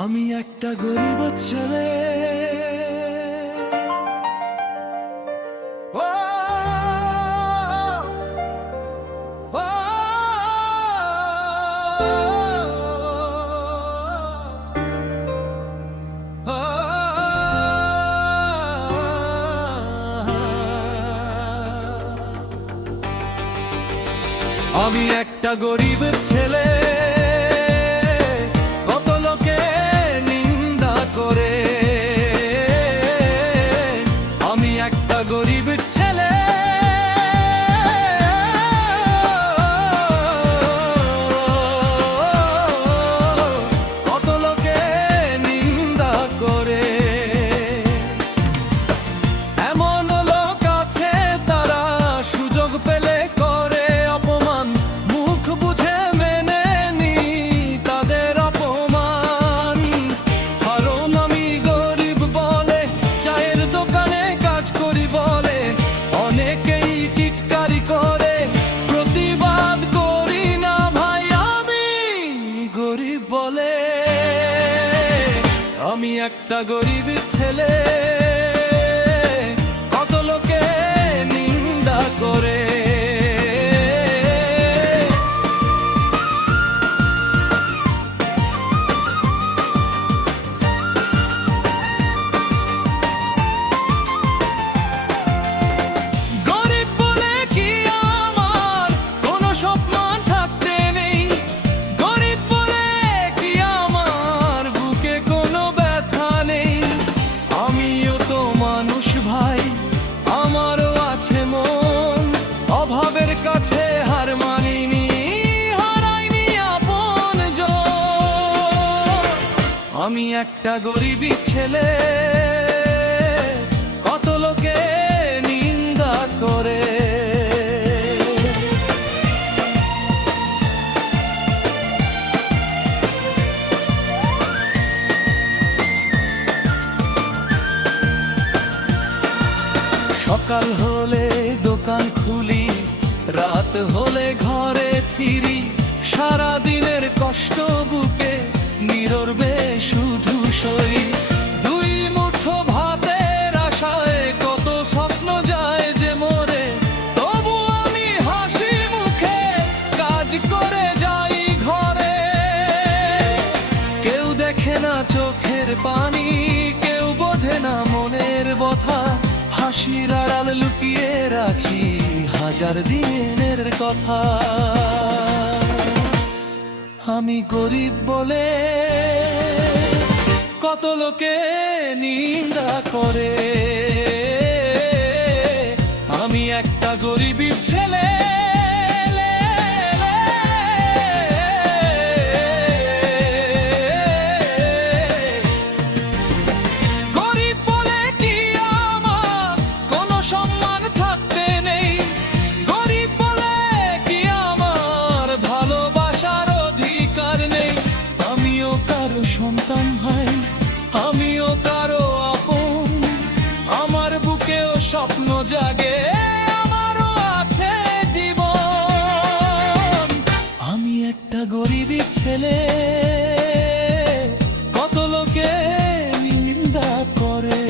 আমি একটা গরিব ছেলে। ও, ও, ও, আমি একটা গরিব ছেলে। কত লোকে নিন্দা করে, আমি একটা গরিব ছেলে। কত লোকে নিন্দা করে, এমন লোক আছে তারা সুযোগ পেলে করে অপমান, মুখ বুঝে মেনে নি তাদের অপমান। কারণ আমি গরিব বলে চায়ের দোকানে কাজ করি বলে অনেকেই টিটকারি করে, প্রতিবাদ করি না ভাই আমি গরিব বলে। আমি একটা গরিব ছেলে, কত লোকে নিন্দা করে। গরিব বলে কি আমার কোনো সম্মান থাকতে নেই, গরিব বলে কি আমার বুকে কোনো ব্যথা নেই। আমিও তো মানুষ ভাই, আমারও আছে মন, অভাবের কাছে হার মানিনি, হারাইনি আপনজন। আমি একটা গরিবী ছেলে, কত লোকে নিন্দা করে। সকাল হলে দোকান খুলি, রাত হলে ঘরে ফিরি, সারা দিনের কষ্ট বুকে নীরবে শুধু সই। দুই মুঠো ভাতের আশায় কত স্বপ্ন যায় যে মরে, তবু আমি হাসি মুখে কাজ করে যাই ঘরে। কেউ দেখে না চোখের পানি, কেউ বোঝে না মনের ব্যথা, হাসির আড়াল লুকিয়ে রাখি হাজার দিনের কথা। আমি গরিব বলে কত লোকে নিন্দা করে, আমি একটা গরিবী ছেলে। গরিব বলে কি আমার কোনো সম্মান থাকতে নেই, গরিব বলে কি আমার ভালোবাসার অধিকার নেই। আমিও কারো সন্তান ভাই, আমিও কারো আপন, আমার বুকেও স্বপ্ন জাগে, আমারও আছে জীবন। আমি একটা গরিবী ছেলে, কত লোকে নিন্দা করে।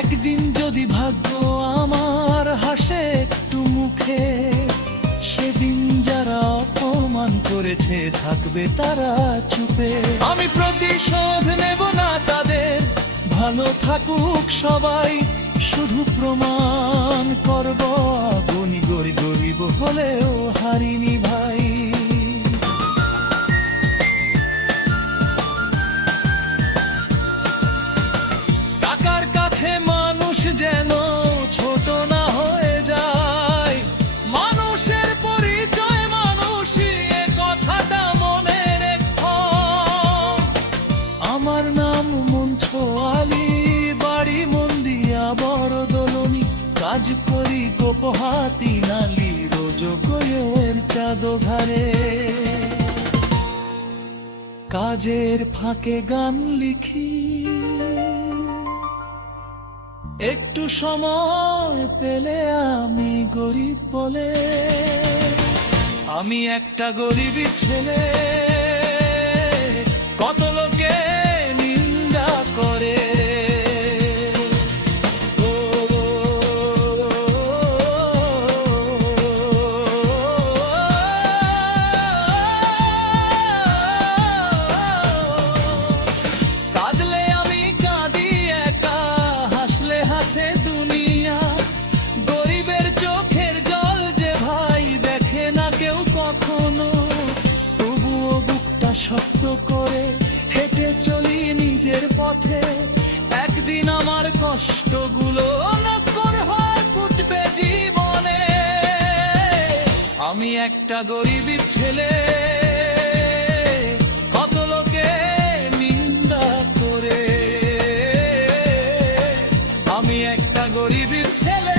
একদিন যদি ভাগ্য আমার হাসে একটু মুখে, সেদিন যারা অপমান করেছে থাকবে তারা চুপে। আমি প্রতিশোধ নেব না তাদের, ভালো থাকুক সবাই, শুধু প্রমাণ করব গুণী গরিব হলেও হারিনি ভাই। টাকার কাছে মানুষ যেন ছোট না হয়ে যায়, মানুষের পরিচয় মানুষই, এ কথাটা মনে রেখো। আমার নাম মঞ্চো আলী, বাড়ি মন্দিয়া বড়দলনি, কাজ করি গোপহাতি নালি, রোজ কোয়ের চাঁদ ঘরে। কাজের ফাঁকে গান লিখি, একটু সময় পেলে আমি গরিব বলে, আমি একটা গরিবী ছেলে, কত লোকে নিন্দা করে। ও, কাঁদলে আমি কাঁদি একা, হাসলে হাসে দুনিয়া। গরিবের চোখের জল যে ভাই দেখে না কেউ কখনো, তবুও বুকটা শক্ত করে হেঁটে চলি নিজের পথে। একদিন আমার কষ্টগুলো নকর হয়ে ফুটবে জীবনে। আমি একটা গরিবের ছেলে, কত লোকে নিন্দা করে। আমি একটা গরিবের ছেলে,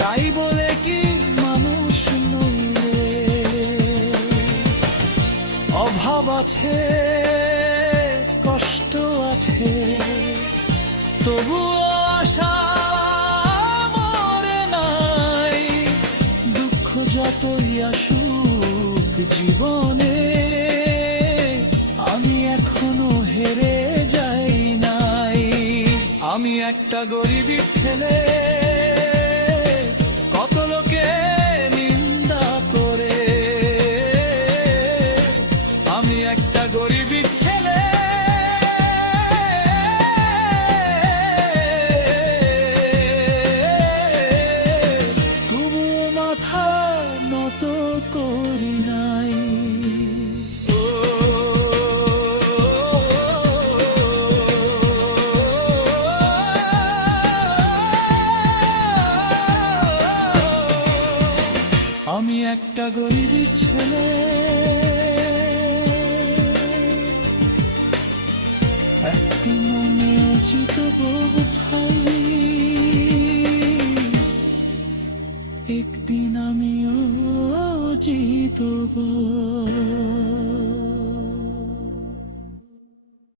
তাই বলে কি মানুষ নই রে। অভাব আছে, কষ্ট আছে, তবুও আশা মরে নাই। দুঃখ যতই আসুক জীবনে, আমি এখনো হেরে যাই নাই। আমি একটা গরিবী ছেলে, কত লোকে নিন্দা করে। আমি একটা গরিবী ছেলে, তবুও মাথা নত করি নাই। ও, আমি একটা গরিবী ছেলে, একদিন আমিও জিতবো ভাই, একদিন আমিও জিতবো।